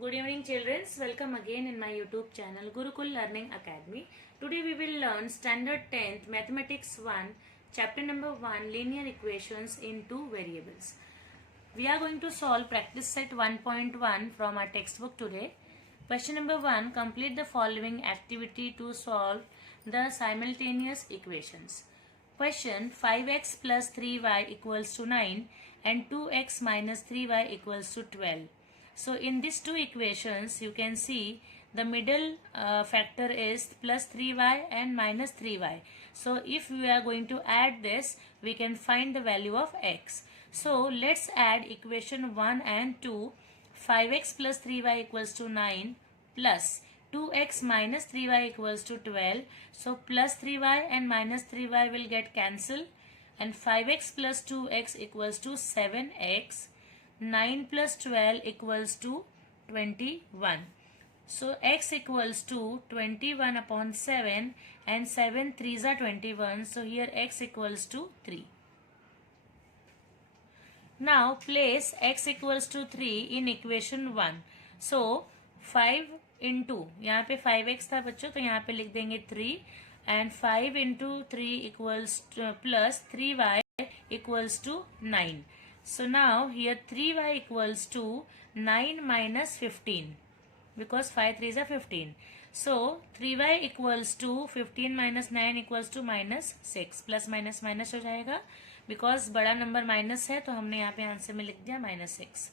Good evening children, welcome again in my YouTube channel Gurukul Learning Academy. Today we will learn standard 10th mathematics 1 chapter number 1 linear equations in two variables. We are going to solve practice set 1.1 from our textbook today. Question number 1, complete the following activity to solve the simultaneous equations. Question, 5x plus 3y equals to 9 and 2x minus 3y equals to 12. So in these two equations you can see the middle factor is plus 3y and minus 3y. So if we are going to add this, we can find the value of x. So let's add equation 1 and 2. 5x plus 3y equals to 9 plus 2x minus 3y equals to 12. So plus 3y and minus 3y will get cancelled and 5x plus 2x equals to 7x. 9 plus 12 equals to 21. So x equals to 21 upon 7 and 7 3s are 21. So here x equals to 3. Now place x equals to 3 in equation 1. So 5 into, यहाँ पे 5x था बच्चों तो यहाँ पे लिख देंगे 3 and 5 into 3 equals to, plus 3y equals to 9. So now here 3y equals to 9 minus 15 because 5 3s are 15. So 3y equals to 15 minus 9 equals to minus 6. Plus minus minus हो जाएगा because बड़ा नंबर माइनस है तो हमने यहाँ पे answer में लिख दिया minus 6.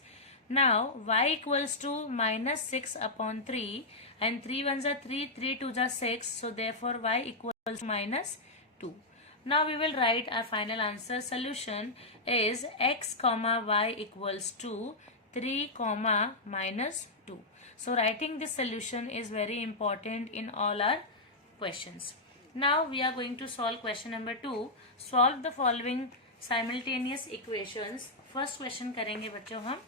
Now y equals to minus 6 upon 3 and 3 1s are 3, 3 2s are 6. So therefore y equals to minus 2. Now we will write our final answer. Solution is x comma y equals to 3 comma minus 2. So writing this solution is very important in all our questions. Now we are going to solve question number 2. Solve the following simultaneous equations. First question करेंगे बच्चों हम.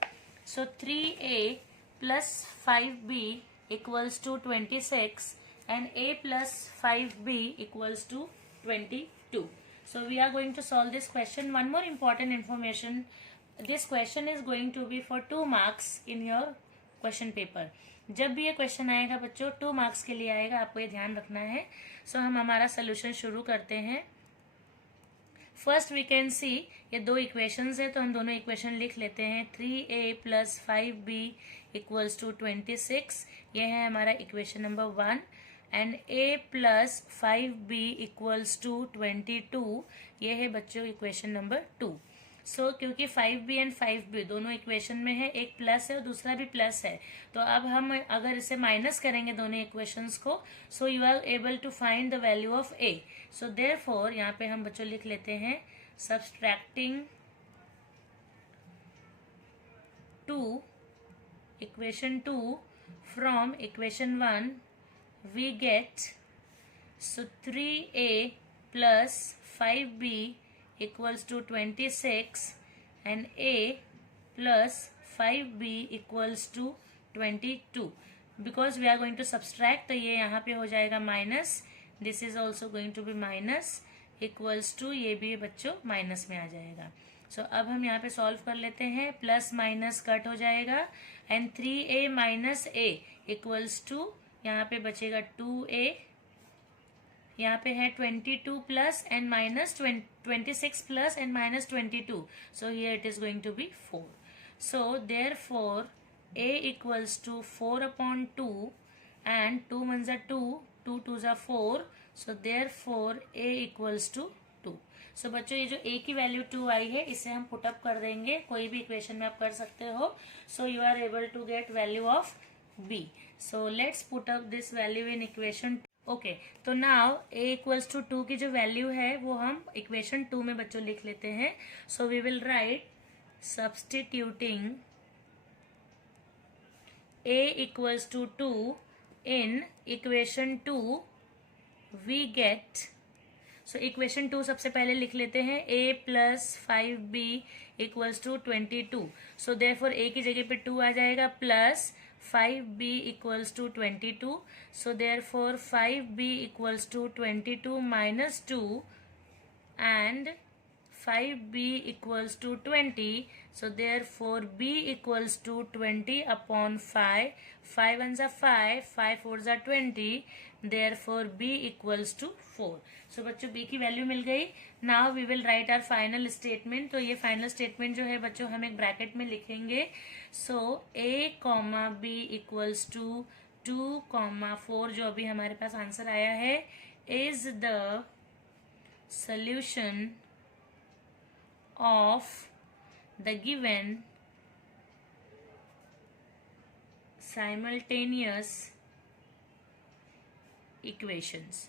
So 3a plus 5b equals to 26 and a plus 5b equals to 22. So we are going to solve this question. One more important information. This question is going to be for 2 marks in your question paper. जब भी ये question आएगा बच्चों 2 marks के लिए आएगा, आपको ये ध्यान रखना है. सो हम हमारा सोल्यूशन शुरू करते हैं. फर्स्ट वी कैन सी ये 2 इक्वेशंस है तो हम दोनों इक्वेशन लिख लेते हैं. 3a plus 5b equals to 26. ये है हमारा equation number 1 and a plus 5b equals to 22. ये है बच्चों इक्वेशन नंबर 2. सो क्योंकि 5b एंड 5b दोनों इक्वेशन में है, एक प्लस है और दूसरा भी प्लस है, तो अब हम अगर इसे माइनस करेंगे दोनों इक्वेशंस को, so you are able to find the value of a. So therefore यहाँ पे हम बच्चों लिख लेते हैं subtracting 2 equation 2 from equation 1 we get so 3a plus 5b equals to 26 and a plus 5b equals to 22. because we are going to subtract तो ये यहाँ पे हो जाएगा minus. this is also going to be minus equals to ये भी बच्चों minus में आ जाएगा. सो अब हम यहाँ पे सॉल्व कर लेते हैं. प्लस माइनस कट हो जाएगा and 3a minus a equals to यहाँ पे बचेगा 2a. यहाँ पे है 22 plus and minus 26 plus and minus 22. So here it is going to be 4. So therefore a equals to 4 upon 2 and 2 1s are 2, 2 2s are 4. So therefore a equals to 2. So बच्चों ये जो a की value 2 आई है इसे हम put up कर देंगे. कोई भी इक्वेशन में आप कर सकते हो. So you are able to get value of b. So let's put up this value in equation 2. Okay, तो now a equals to 2 की जो वैल्यू है वो हम इक्वेशन 2 में बच्चों लिख लेते हैं. So we will write substituting a equals to 2 in equation 2 we get. So equation 2 सबसे पहले लिख लेते हैं a plus 5b equals to 22. So therefore a की जगह पे 2 आ जाएगा plus 5b equals to 22. So therefore 5b equals to 22 minus 2 and 5b equals to 20. So therefore b equals to 20 upon 5. 5 ones are 5, 5 fours are 20. Therefore b equals to 4. So बच्चों b की value मिल गई. Now we will write our final statement. तो ये final statement जो है बच्चों हम एक ब्रैकेट में लिखेंगे. So a comma b equals to 2,4 जो अभी हमारे पास आंसर आया है is the solution of the given simultaneous equations.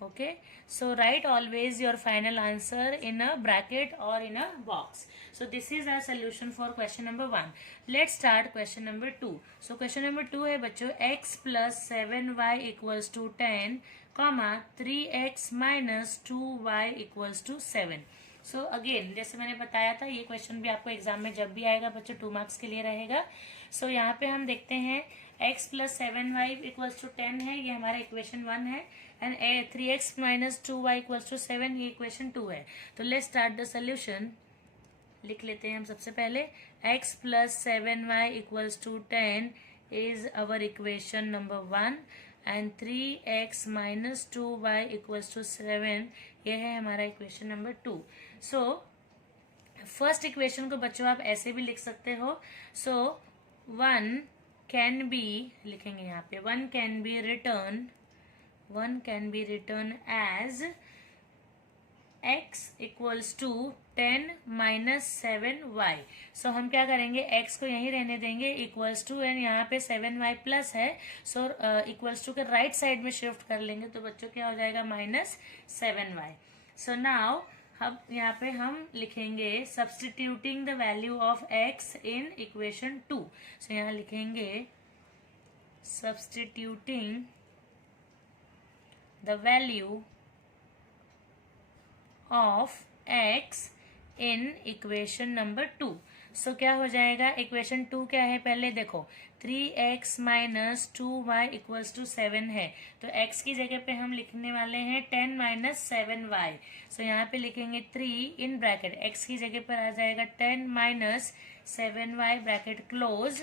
Okay, so write always your final answer in a bracket or in a box. So this is our solution for question number 1. Let's start question number 2. So question number 2 है बच्चों x plus 7y equals to 10, comma 3x minus 2y equals to 7. So again जैसे मैंने बताया था ये question भी आपको exam में जब भी आएगा बच्चों 2 मार्क्स के लिए रहेगा. सो यहाँ पे हम देखते हैं x plus 7y equals to 10 है, ये हमारा इक्वेशन 1 है. And 3x minus 2y equals to 7 ये इक्वेशन 2 है. तो लेट्स स्टार्ट द सोल्यूशन. लिख लेते हैं हम सबसे पहले x plus 7y equals to 10 is our equation number 1 and 3x minus 2y equals to 7 ये है हमारा equation number 2. So first equation को बच्चों आप ऐसे भी लिख सकते हो. सो 1 कैन बी लिखेंगे यहाँ पे 1 can be written as x equals to 10 minus 7y. So हम क्या करेंगे x को यहीं रहने देंगे इक्वल्स टू एंड यहाँ पे 7y प्लस है. सो इक्वल्स टू के राइट साइड में शिफ्ट कर लेंगे तो बच्चों क्या हो जाएगा माइनस 7y. सो नाउ अब यहाँ पे हम लिखेंगे substituting the value of x in equation 2. सो यहाँ लिखेंगे substituting the value of x in equation number 2. सो क्या हो जाएगा इक्वेशन 2 क्या है पहले देखो 3x minus 2y equals to 7 है. तो x की जगह पे हम लिखने वाले हैं 10 माइनस 7y. सो यहाँ पे लिखेंगे 3 इन ब्रैकेट x की जगह पर आ जाएगा 10 minus 7y bracket close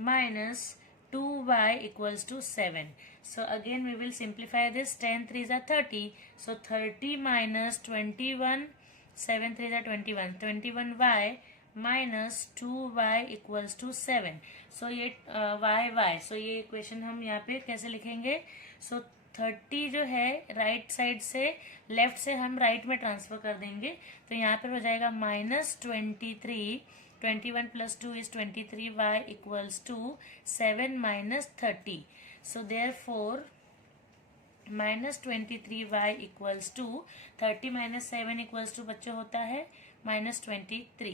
minus 2y equals to 7. So again we will simplify this. 10 3s are 30. So 30 minus 21, 7 3s are 21. 21y minus 2y equals to 7. So ये y. So ये इक्वेशन हम यहाँ पे कैसे लिखेंगे. So 30 जो है राइट साइड से लेफ्ट से हम राइट में ट्रांसफर कर देंगे तो यहाँ पर हो जाएगा minus 23. 21 plus 2 is 23y equals to 7 minus 30. So therefore minus 23y equals to 30 minus 7 equals to बच्चों होता है minus 23.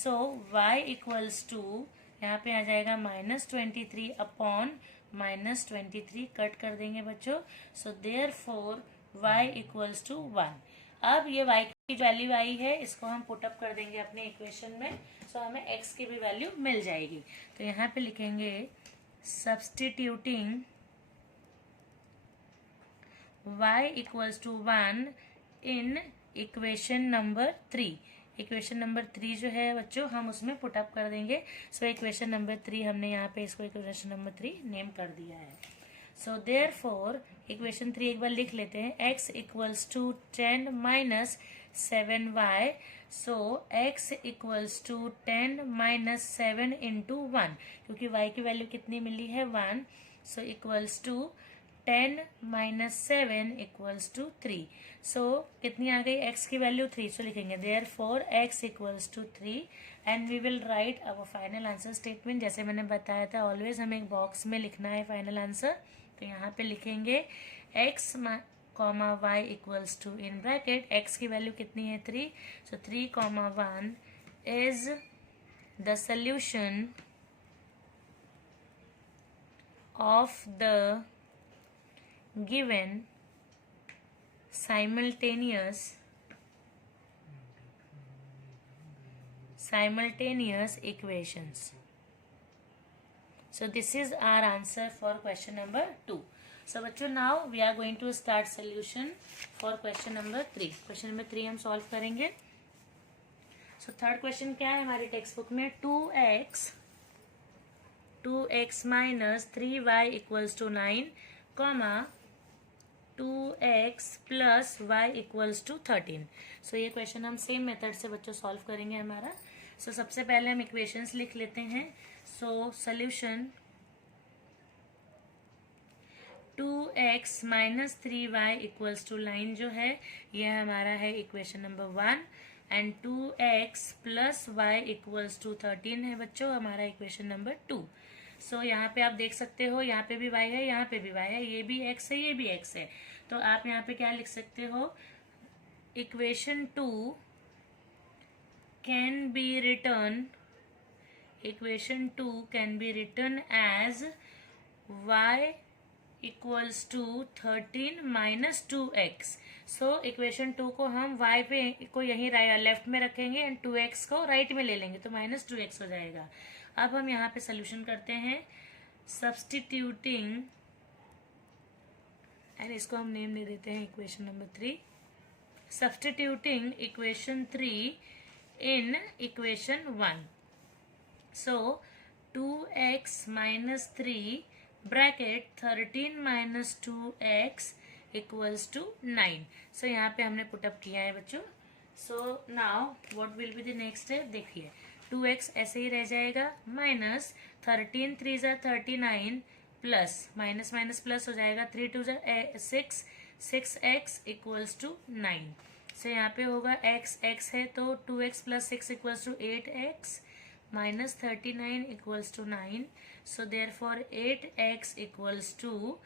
So y equals to यहाँ पे आ जाएगा minus 23 upon minus 23 कट कर देंगे बच्चों. So therefore y equals to 1. अब ये y की वैल्यू आई है इसको हम पुटअप कर देंगे अपने इक्वेशन में. सो हमें x की भी वैल्यू मिल जाएगी. तो यहाँ पे लिखेंगे substituting y equals to 1 in equation number 3. Equation number 3 जो है बच्चों हम उसमें पुटअप कर देंगे. सो इक्वेशन नंबर 3 हमने यहाँ पे इसको इक्वेशन नंबर 3 नेम कर दिया है. सो देयरफॉर इक्वेशन 3 एक बार लिख लेते हैं x equals to 10 minus 7y. So x equals to 10 minus 7 into 1 क्योंकि y की वैल्यू कितनी मिली है 1. So equals to 10 minus 7 equals to 3. So कितनी आ गई x की वैल्यू 3. सो लिखेंगे therefore x equals to 3 and we will write our final answer statement. जैसे मैंने बताया था ऑलवेज हमें एक बॉक्स में लिखना है फाइनल आंसर. तो यहाँ पे लिखेंगे x comma y equals to in bracket x की वैल्यू कितनी है 3. So 3 comma 1 is the solution of the given simultaneous equations. So this is our answer for question number 2. So बच्चों now we are going to start solution for question number 3. Question number 3 हम solve करेंगे. So third question क्या है हमारी text book में, 2x minus 3y equals to 9, comma 2x plus y equals to 13। So ये question हम same method से बच्चों सॉल्व करेंगे हमारा। सो सबसे पहले हम इक्वेशंस लिख लेते हैं। So solution 2x minus 3y equals to 9 जो है यह हमारा है equation number 1, and 2x plus y equals to 13 है बच्चों हमारा इक्वेशन नंबर 2। सो यहाँ पे आप देख सकते हो, यहाँ पे भी y है, यहाँ पे भी y है, ये भी x है, ये भी x है। तो आप यहाँ पे क्या लिख सकते हो, equation 2 can be written as y equals to 13 minus 2x। So equation 2 को हम y पे को यहीं लेफ्ट में रखेंगे एंड 2x को राइट में ले लेंगे तो माइनस 2x हो जाएगा। अब हम यहाँ पे सोल्यूशन करते हैं, सब्सटीट्यूटिंग, एंड इसको हम नेम दे देते हैं equation number 3, substituting equation 3 in equation 1। So 2x minus 3 bracket 13 minus 2x equals to 9। So यहाँ पे हमने पुटअप किया है बच्चों। So now what will be the next step, देखिए 2x ऐसे ही रह जाएगा, माइनस 13 3 जा 39 प्लस माइनस माइनस प्लस हो जाएगा, 3 2 जा 6, 6x इक्वल्स टू 9। सो यहाँ पे होगा x है तो 2x plus 6 equals to 8x minus 39 equals to 9. So therefore 8x equals to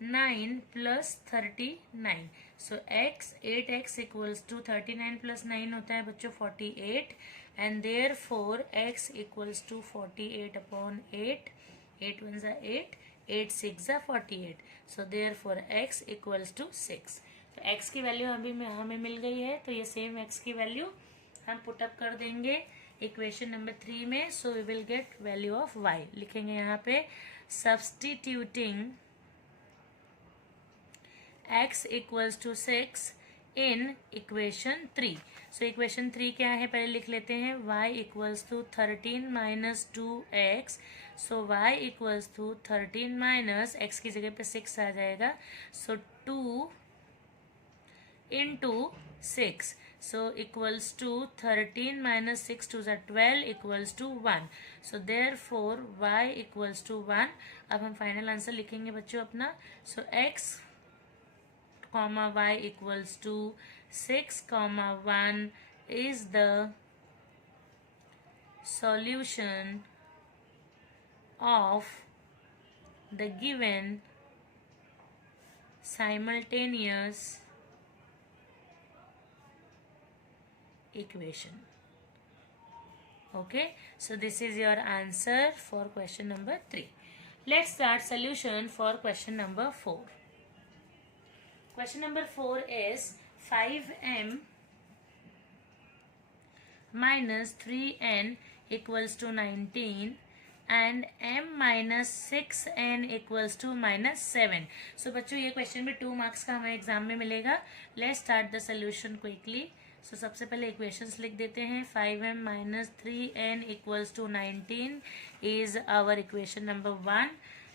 9 plus 39. So 8x equals to 39 plus 9 होता है बच्चों 48, and therefore x equals to 48 upon 8, 8 1 जा 8, 8 6 जा 48. So therefore x equals to 6. तो x की value अभी हमें मिल गई है, तो ये सेम x की वैल्यू हम पुटअप कर देंगे इक्वेशन नंबर 3 में। So we will get value of y, लिखेंगे यहाँ पे substituting x equals to 6 in equation 3। So equation 3 क्या है पहले लिख लेते हैं, y equals to 13 minus 2x। So y equals to 13 minus x की जगह पे 6 आ जाएगा, so 2 into 6, so equals to 13 minus 6 to the 12 equals to 1. So therefore y equals to 1. अब हम फाइनल आंसर लिखेंगे बच्चों अपना। so x comma y equals to 6 comma 1 is the solution of the given simultaneous equation. Okay, so this is your answer for question number 3. Let's start solution for question number 4. Question number 4 is 5m minus 3n equals to 19 and m minus 6n equals to minus 7. So बच्चों ये question भी 2 marks का हमें exam में मिलेगा। Let's start the solution quickly. सो सबसे पहले equations लिख देते हैं, 5m minus 3n equals to 19 is our equation number 1,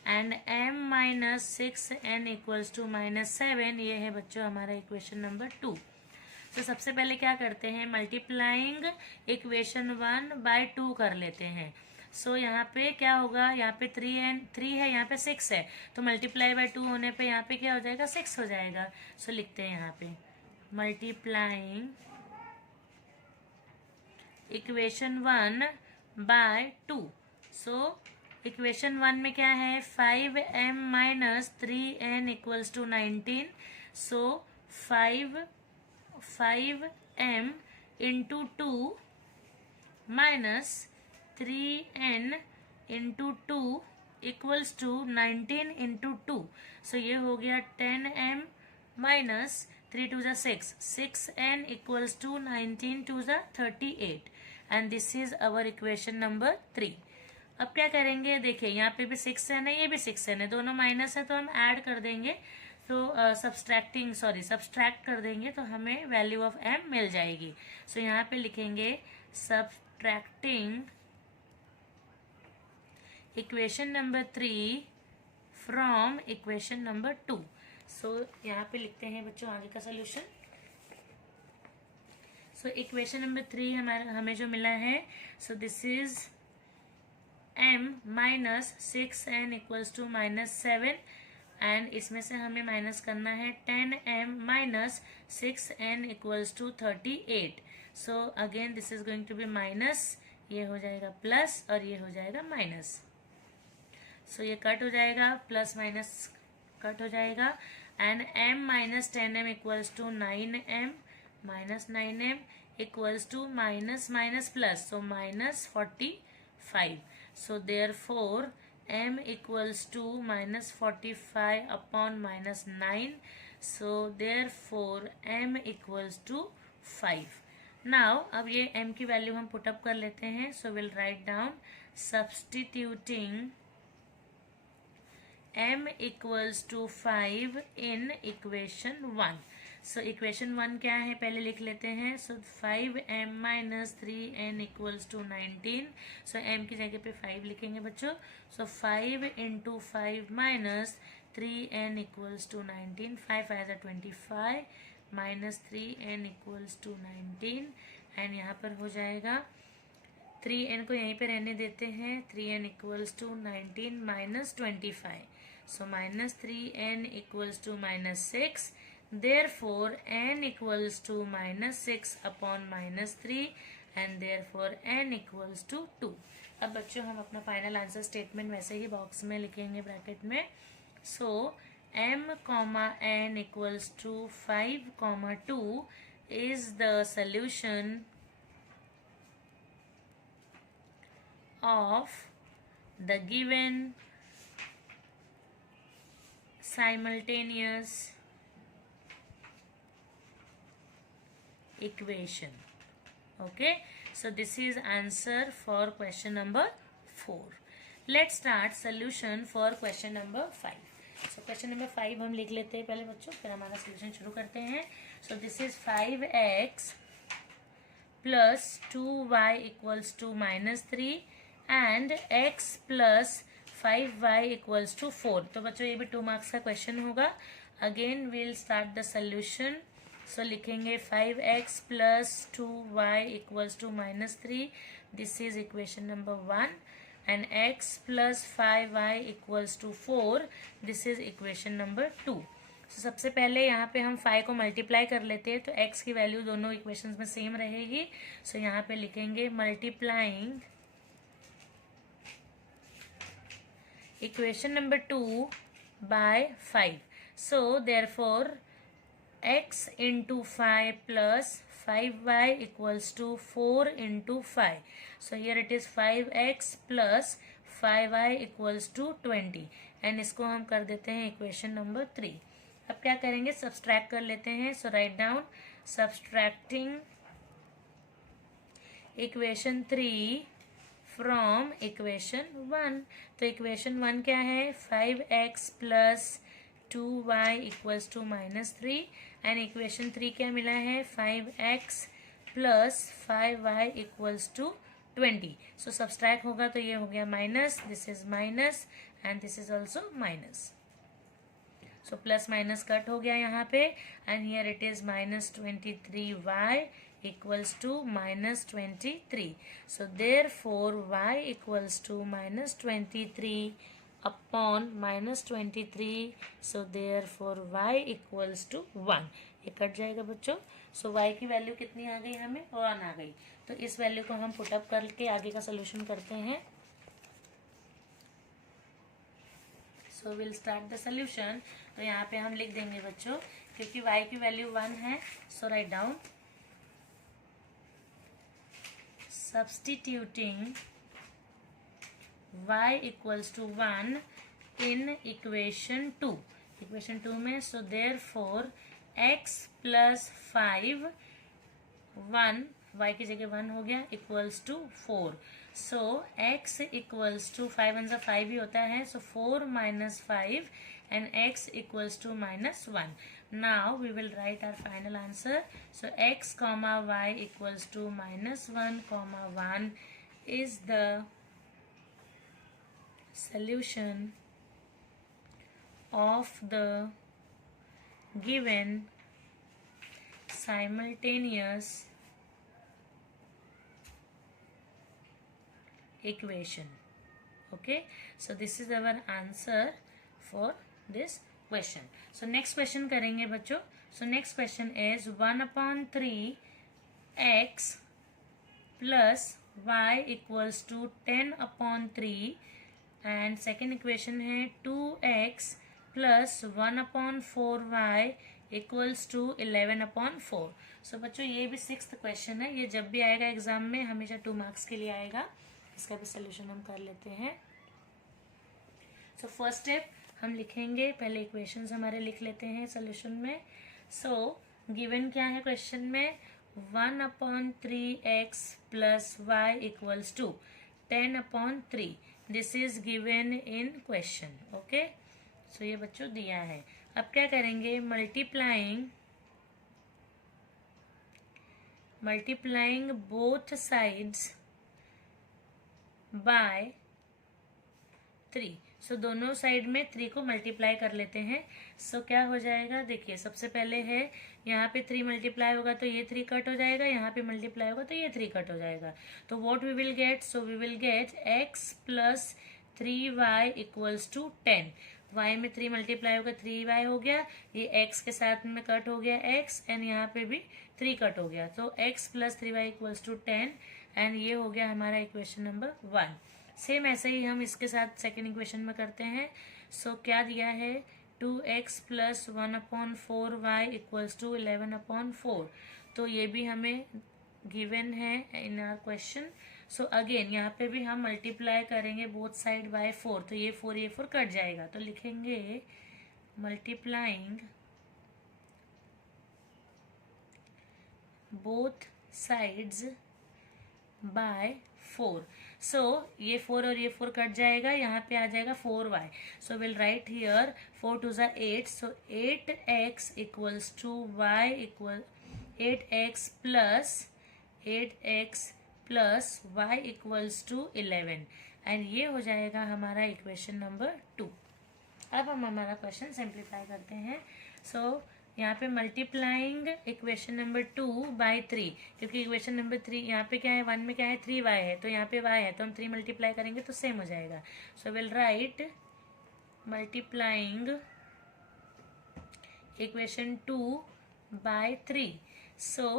and m minus 6n equals to minus 7 ये है बच्चों हमारा इक्वेशन नंबर 2। तो सबसे पहले क्या करते हैं, मल्टीप्लाइंग इक्वेशन 1 बाय 2 कर लेते हैं। सो यहाँ पे क्या होगा, यहाँ पे 3 है, यहाँ पे 6 है, तो मल्टीप्लाई बाय 2 होने पे यहाँ पे क्या हो जाएगा, 6 हो जाएगा। सो लिखते हैं यहाँ पे multiplying equation 1 by 2। So equation 1 में क्या है, 5m minus 3n equals to 19। So 5m into 2 minus 3n into 2 equals to 19 into 2। So ये हो गया 10m माइनस 3 2 जा 6, 6n इक्वल्स टू 19 2 जा 38, and this is our equation number 3। अब क्या करेंगे, देखिए यहाँ पे भी 6n है, ये भी 6n है, दोनों माइनस है तो हम ऐड कर देंगे, तो सब्सट्रैक्ट कर देंगे तो हमें वैल्यू ऑफ m मिल जाएगी। सो यहाँ पे लिखेंगे subtracting equation number 3 from equation number 2. So यहाँ पे लिखते हैं बच्चों आगे का सोल्यूशन. सो इक्वेशन नंबर 3 हमें जो मिला है, so this is m minus 6n equals to -7 and इसमें से हमें माइनस करना है 10m minus 6n equals to 38. So again this is going to be minus, ये हो जाएगा प्लस और ये हो जाएगा माइनस. सो ये कट हो जाएगा, प्लस माइनस कट हो जाएगा and m minus 10m equals to 9m minus 9m equals to minus minus plus, so minus 45. So therefore m equals to minus 45 upon minus 9. So therefore m equals to 5. Now अब ये m की value हम put up कर लेते हैं. So we'll write down substituting m equals to 5 in equation 1. So equation 1 क्या है पहले लिख लेते हैं. So 5m minus 3n equals to 19. So m की जगह पे 5 लिखेंगे बच्चों. So 5 into 5 minus 3n equals to 19. 5 as 25 minus 3n equals to 19 and यहाँ पर हो जाएगा 3n को यहीं पे रहने देते हैं. 3n equals to 19 minus 25. So minus 3n equals to minus 6. Therefore n equals to minus 6 upon minus 3 and therefore n equals to 2. अब बच्चों हम अपना फाइनल आंसर स्टेटमेंट वैसे ही बॉक्स में लिखेंगे ब्रैकेट में. So m comma n equals to 5 comma 2 is the solution of the given simultaneous equation. Okay, so this is answer for question number 4. Let's start solution for question number 5. So question number 5 हम लिख लेते हैं पहले बच्चों, फिर हमारा solution शुरू करते हैं. So this is 5x plus 2y equals to -3 and x plus 5y equals to 4. तो बच्चों ये भी 2 मार्क्स का क्वेश्चन होगा. Again we'll start the solution. So लिखेंगे 5x plus 2y equals to -3. This is equation number 1 and x plus 5y equals to 4. This is equation number 2. So सबसे पहले यहाँ पे हम 5 को मल्टीप्लाई कर लेते हैं तो x की वैल्यू दोनों इक्वेशंस में सेम रहेगी. सो यहाँ पे लिखेंगे multiplying equation number 2 by 5. So therefore x into 5 plus 5y equals to 4 into 5. So here it is 5x plus 5y equals to 20 and इसको हम कर देते हैं इक्वेशन नंबर 3. अब क्या करेंगे, सब्सट्रैक्ट कर लेते हैं. So write down subtracting equation 3 from equation 1. तो इक्वेशन 1 क्या है, 5x plus 2y equals to -3 and equation 3 क्या मिला है, 5x plus 5y equals to 20. So subtract होगा तो ये हो गया minus, this is minus and this is also minus. So plus minus cut हो गया यहाँ पे and here it is -23y equals to -23. So therefore y equals to -23 upon -23. So therefore y equals to 1. ये cut जाएगा बच्चों. सो y की value कितनी आ गई हमें, 1 आ गई. तो इस वैल्यू को हम पुट अप करके आगे का सोल्यूशन करते हैं. So will start the solution. तो यहाँ पे हम लिख देंगे बच्चों, क्योंकि y की वैल्यू 1 है. So write down substituting y equals to 1 in equation 2. Equation 2 में सो therefore x plus 5 1 y की जगह 1 हो गया equals to 4. So x equals to 5 1 5 ही होता है. सो 4 - 5 and x equals to -1. Now we will write our final answer. So x comma y equals to -1 comma 1 is the solution of the given simultaneous equation. Okay, so this is our answer for this question. So next question करेंगे बच्चों. So next question is 1/3 x plus y equals to 10/3 and second equation है 2x plus 1/4 y equals to 11/4. So बच्चों ये भी 6th question है. ये जब भी आएगा एग्जाम में हमेशा 2 मार्क्स के लिए आएगा. इसका भी सोल्यूशन हम कर लेते हैं. सो फर्स्ट स्टेप हम लिखेंगे, पहले इक्वेशंस हमारे लिख लेते हैं सोल्यूशन में. सो गिवन क्या है क्वेश्चन में, 1/3 x plus y equals to 10/3. This is given in question. Okay, so ये बच्चों दिया है. अब क्या करेंगे, मल्टीप्लाइंग बोथ साइड्स बाय 3. सो दोनों साइड में 3 को मल्टीप्लाई कर लेते हैं. सो क्या हो जाएगा, देखिए सबसे पहले है यहाँ पे 3 मल्टीप्लाई होगा तो ये 3 कट हो जाएगा, यहाँ पे मल्टीप्लाई होगा तो ये 3 कट हो जाएगा. तो what we will get, so we will get x plus 3y equals to 10. y में 3 मल्टीप्लाई होगा 3y हो गया, ये x के साथ में कट हो गया x एंड यहाँ पे भी 3 कट हो गया. तो x plus 3y equals to 10 and ये हो गया हमारा इक्वेशन नंबर 1. सेम ऐसे ही हम इसके साथ सेकेंड इक्वेशन में करते हैं. सो क्या दिया है, 2x plus 1/4y equals to 11/4. तो ये भी हमें गिवन है in our question. So again यहाँ पे भी हम मल्टीप्लाई करेंगे बोथ साइड बाय 4. तो ये 4 कट जाएगा. तो लिखेंगे मल्टीप्लाइंग बोथ साइड्स बाय 4. सो ये 4 और ये 4 कट जाएगा, यहाँ पे आ जाएगा 4y. So will right here 4 2 ज़ा 8. So 8x equals to y equal 8x plus y equals to 11 and ये हो जाएगा हमारा इक्वेशन नंबर 2. अब हम हमारा क्वेश्चन सिंप्लीफाई करते हैं. सो यहाँ पे मल्टीप्लाइंग इक्वेशन नंबर 2 बाय 3, क्योंकि इक्वेशन नंबर 3 यहाँ पे क्या है, 1 में क्या है 3y है, तो यहाँ पे y है, तो हम 3 मल्टीप्लाई करेंगे तो सेम हो जाएगा. So will write multiplying equation 2 by 3. So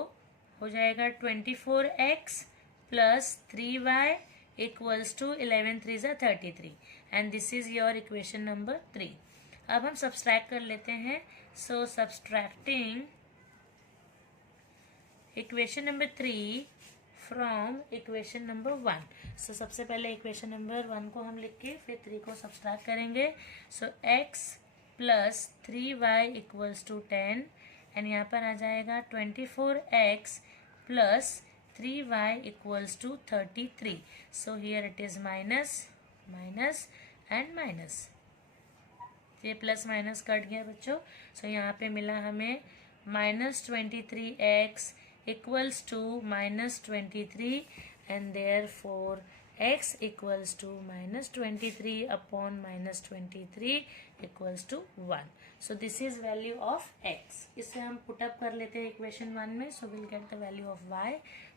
हो जाएगा 24x plus 3y equals to 11 3 ज़ा 33 and this is your equation number 3. अब हम सब्सट्रैक्ट कर लेते हैं. So subtracting equation number 3 from equation number 1. So सबसे पहले इक्वेशन नंबर 1 को हम लिख के फिर 3 को सब्सट्रैक्ट करेंगे. So x plus 3y equals to 10 and यहाँ पर आ जाएगा 24x plus 3y equals to 33. So here it is minus and minus. ये प्लस माइनस कट गया बच्चों. सो यहाँ पे मिला हमें -23x equals to -23 and therefore x equals to -23 upon -23 equals to 1. So this is value of x. इसे हम put up कर लेते हैं इक्वेशन 1 में. So will get the value of y.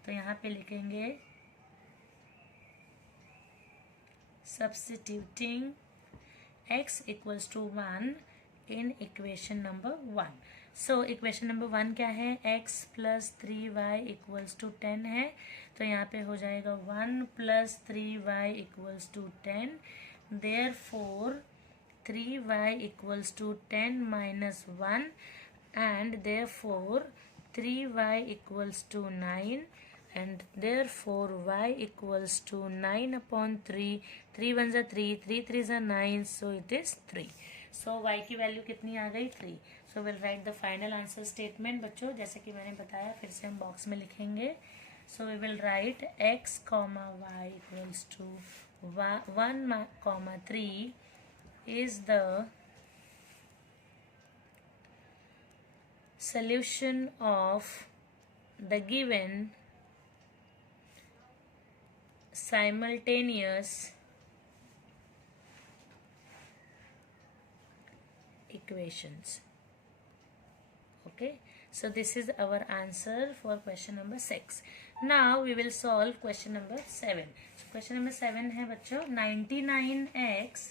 तो यहाँ पे लिखेंगे substituting x equals to 1 in equation number 1. So equation number 1 क्या है, x plus 3y equals to 10 है. तो यहाँ पे हो जाएगा 1 plus 3y equals to 10. Therefore 3y equals to 10 minus 1 and therefore 3y equals to 9 and therefore y equals to 9 upon 3. 3 1 ज़ा 3, 3 3 ज़ा 9, so it is 3. so y की वैल्यू कितनी आ गई, 3. so we'll write the final answer statement बच्चों, जैसे कि मैंने बताया फिर से हम बॉक्स में लिखेंगे. so we will write x comma y equals to 1 comma 3 is the solution of the given simultaneous equations. Okay, so this is our answer for question number 6. Now we will solve question number 7. So question number 7 है बच्चों 99x,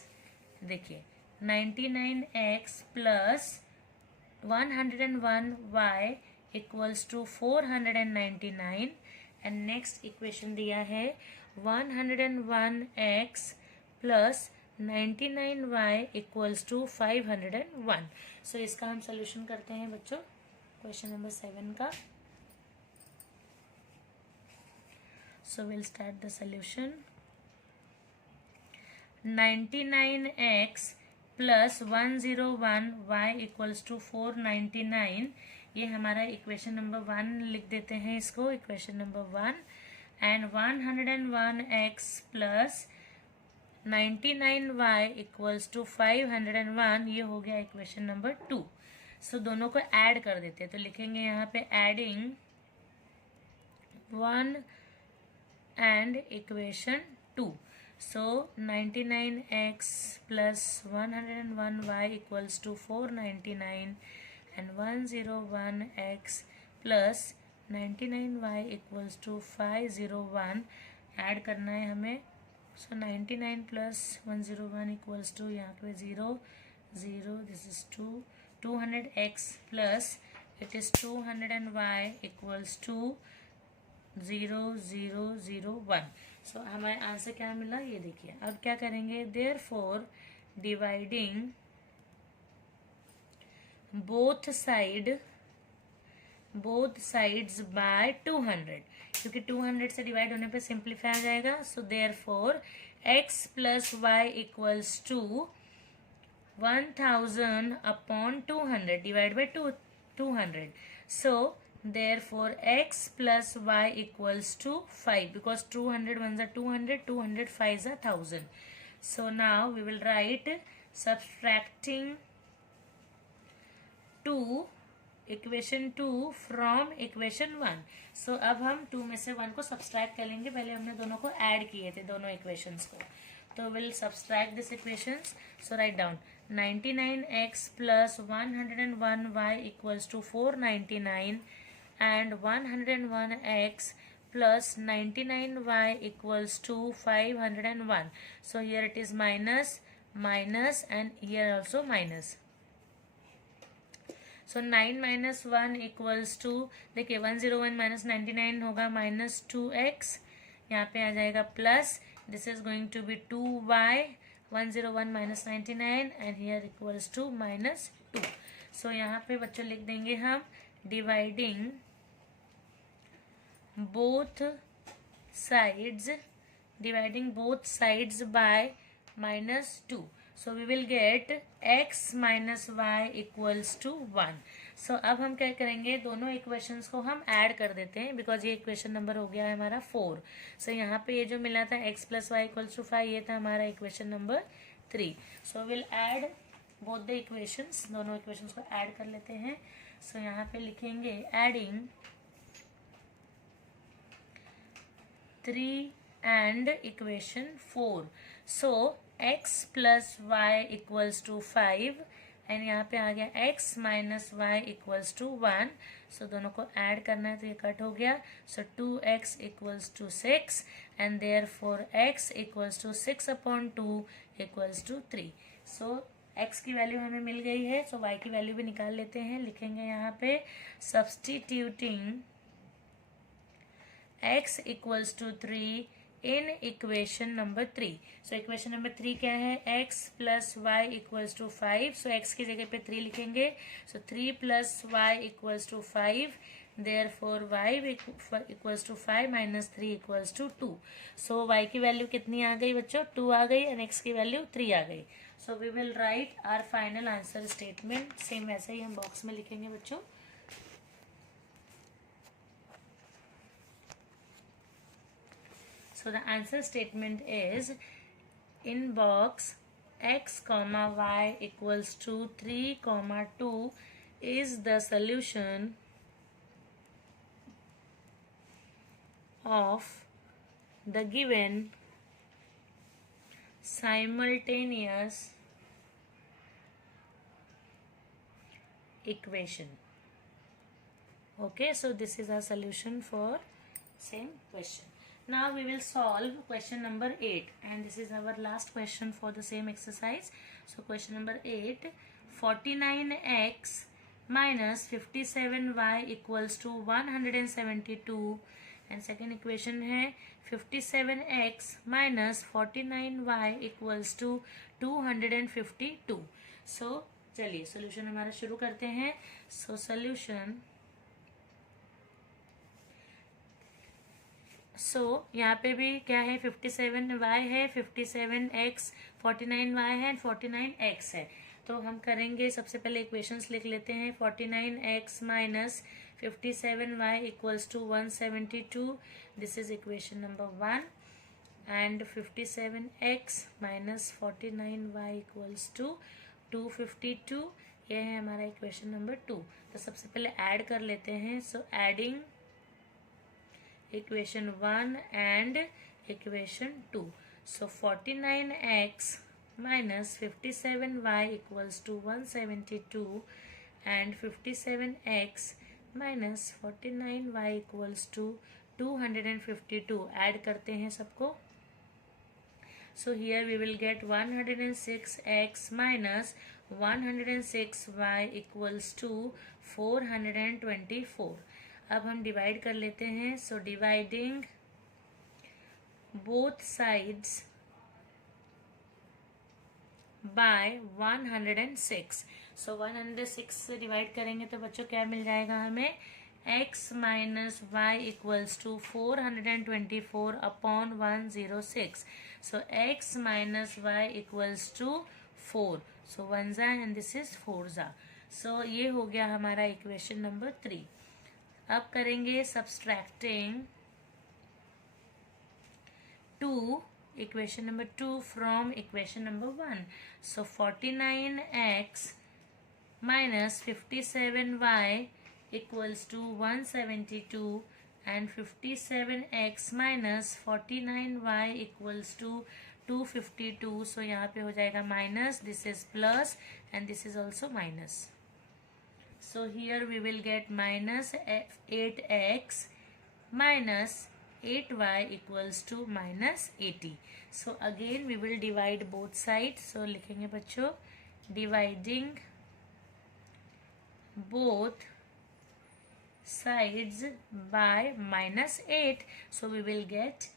देखिए 99x plus 101y equals to 499 and next equation दिया है 101x plus 99y equals to 501. So इसका हम solution करते हैं बच्चों क्वेश्चन नंबर 7 का. So we'll start the solution. 99x plus 101y equals to 499. ये हमारा इक्वेशन नंबर 1 लिख देते हैं इसको, equation number 1. And 101x plus 99y equals to 501, ये हो गया इक्वेशन नंबर 2. सो दोनों को ऐड कर देते हैं, तो लिखेंगे यहाँ पे adding 1 and equation 2. So 99x plus 101y equals to 499 and 101x plus 99y equals to 501 add करना है हमें. सो 99 प्लस 101 इक्वल्स टू यहाँ पे 0 0, this is 2. 200x plus it is 200y equals to 0 0 0 1. So हमारे आंसर क्या मिला ये देखिए. अब क्या करेंगे, therefore dividing both sides by 200, क्योंकि 200 से डिवाइड होने पे सिंप्लीफाई आ जाएगा. So therefore x plus y equals to 1000 upon 200 divide by 200. So therefore x plus y equals to 5 because 200 ones are 200, 200 5s are 1000. So now we will write subtracting 2 equation 2 from equation 1. सो अब हम 2 में से 1 को subtract कर लेंगे. पहले हमने दोनों को ऐड किए थे, दोनों इक्वेशंस को. तो will subtract this equations. So write down 99x plus 101y equals to 499 and 101x plus 99y equals to 501. So here it is minus and here also minus. So 9 minus 1 equals to, देखिए 101 minus 99 होगा minus 2x. यहाँ पे आ जाएगा plus, this is going to be 2y. 101 minus 99 and here equals to minus 2. So यहाँ पे बच्चों लिख देंगे हम dividing both sides by minus 2. So we will get x minus y equals to 1. So अब हम क्या करेंगे, दोनों इक्वेशंस को हम ऐड कर देते हैं बिकॉज ये इक्वेशन नंबर हो गया है हमारा 4. सो यहाँ पे ये जो मिला था x plus y equals to 5, ये था हमारा equation number 3. So will add both the equations, दोनों इक्वेशंस को ऐड कर लेते हैं. सो यहाँ पे लिखेंगे adding 3 and equation 4. So x plus y equals to 5 and यहाँ पे आ गया x minus y equals to 1. So दोनों को ऐड करना है तो ये कट हो गया. So 2x equals to 6 and therefore x equals to 6 upon 2 equals to 3. So x की वैल्यू हमें मिल गई है. So y की वैल्यू भी निकाल लेते हैं. लिखेंगे यहाँ पे substituting x equals to 3 in equation number 3. So equation number 3 क्या है, x plus y equals to 5. So x की जगह पे 3 लिखेंगे. So 3 plus y equals to 5. Therefore y equals to 5 minus 3 equals to 2. So y की value कितनी आ गई बच्चों, 2 आ गई and x की वैल्यू 3 आ गई. So we will write our final answer statement. Same वैसे ही हम बॉक्स में लिखेंगे बच्चों. So the answer statement is in box x comma y equals to 3 comma 2 is the solution of the given simultaneous equation. Okay, so this is our solution for same question. Now we will solve question number 8, and this is our last question for the same exercise. So question number 8, 49x minus 57y equals to 172, and second equation है 57x minus 49y equals to 252. So चलिए solution हमारा शुरू करते हैं. So solution, यहाँ पे भी क्या है, 57y है, 57x, 49y है, 49x है. तो हम करेंगे, सबसे पहले इक्वेशंस लिख लेते हैं. 49x minus 57y equals to 172. This is equation number 1. And 57x minus 49y equals to 252. यह है हमारा इक्वेशन नंबर 2. तो सबसे पहले ऐड कर लेते हैं. So adding equation 1 and equation 2. So 49x minus 57y equals to 172 and 57x minus 49y equals to 252. Add करते हैं सबको. So here we will get 106x minus 106y equals to 424. अब हम डिवाइड कर लेते हैं. So dividing both sides by 106. So 106 से divide करेंगे तो बच्चों क्या मिल जाएगा हमें, x minus y equals to 424 upon 106. So x minus y equals to 4. So 1 जा एंड दिस इज 4 जा. So ये हो गया हमारा इक्वेशन नंबर 3. अब करेंगे subtracting 2 equation number 2 from equation number 1. So 49x minus 57y equals to 172 and 57x minus 49y equals to 252. So यहाँ पे हो जाएगा minus, this is plus and this is also minus. So here we will get minus 8x minus 8y equals to minus 80. So again we will divide both sides. So लिखेंगे बच्चों, dividing both sides by minus 8. So we will get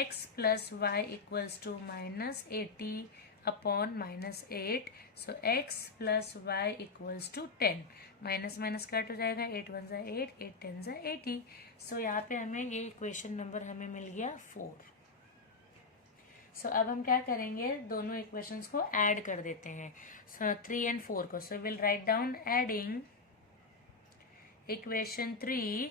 x plus y equals to minus 80 upon minus 8. So x plus y equals to 10. Minus minus cut हो जाएगा. 8 1 जा 8, 8 10 जा 80. सो यहाँ पे हमें ये इक्वेशन नंबर हमें मिल गया 4. सो अब हम क्या करेंगे, दोनों इक्वेशंस को ऐड कर देते हैं. सो 3 एंड 4 को. सो will write down adding equation 3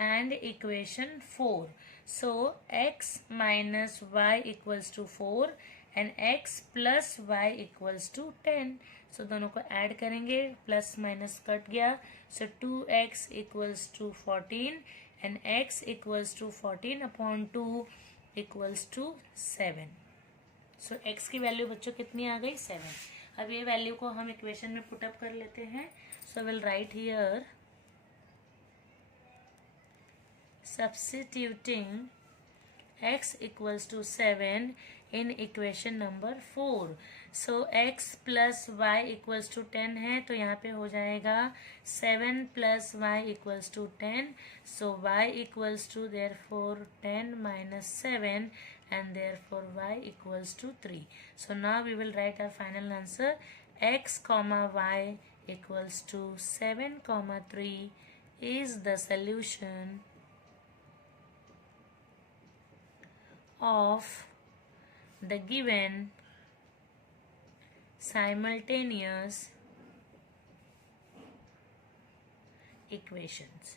and equation 4. So x minus y equals to 4 and x plus y equals to 10. So दोनों को ऐड करेंगे, प्लस माइनस कट गया. So 2x equals to 14 and x equals to 14 upon 2 equals to 7. So x की value बच्चों कितनी आ गई, 7. अब ये वैल्यू को हम इक्वेशन में पुट अप कर लेते हैं. So we'll write here substituting x equals to 7 in equation number 4. So x plus y equals to 10 है, तो यहाँ पे हो जाएगा 7 plus y equals to 10. So y equals to therefore 10 minus 7 and therefore y equals to 3. So now we will write our final answer. X comma y equals to 7 comma 3 is the solution of the given simultaneous equations.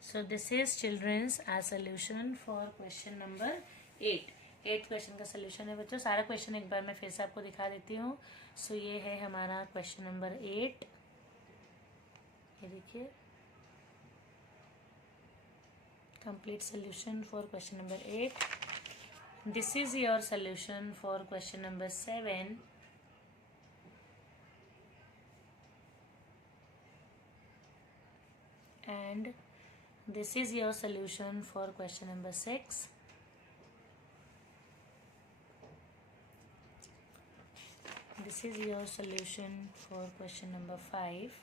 So this is children's our solution for question number 8. 8 question का solution है बच्चों। सारा question एक बार मैं फिर से आपको दिखा देती हूँ। सो ये है हमारा क्वेश्चन नंबर 8। ये देखिए, complete solution for question number 8। This is your solution for question number 7। And this is your solution for question number 6. This is your solution for question number 5.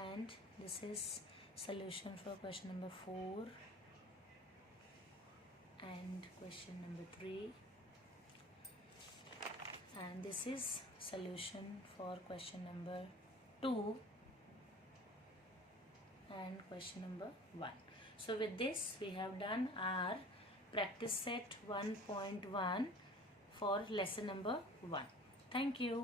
And this is solution for question number 4 and question number 3. And this is solution for question number 2 and question number 1. So with this we have done our practice set 1.1 for lesson number 1. Thank you.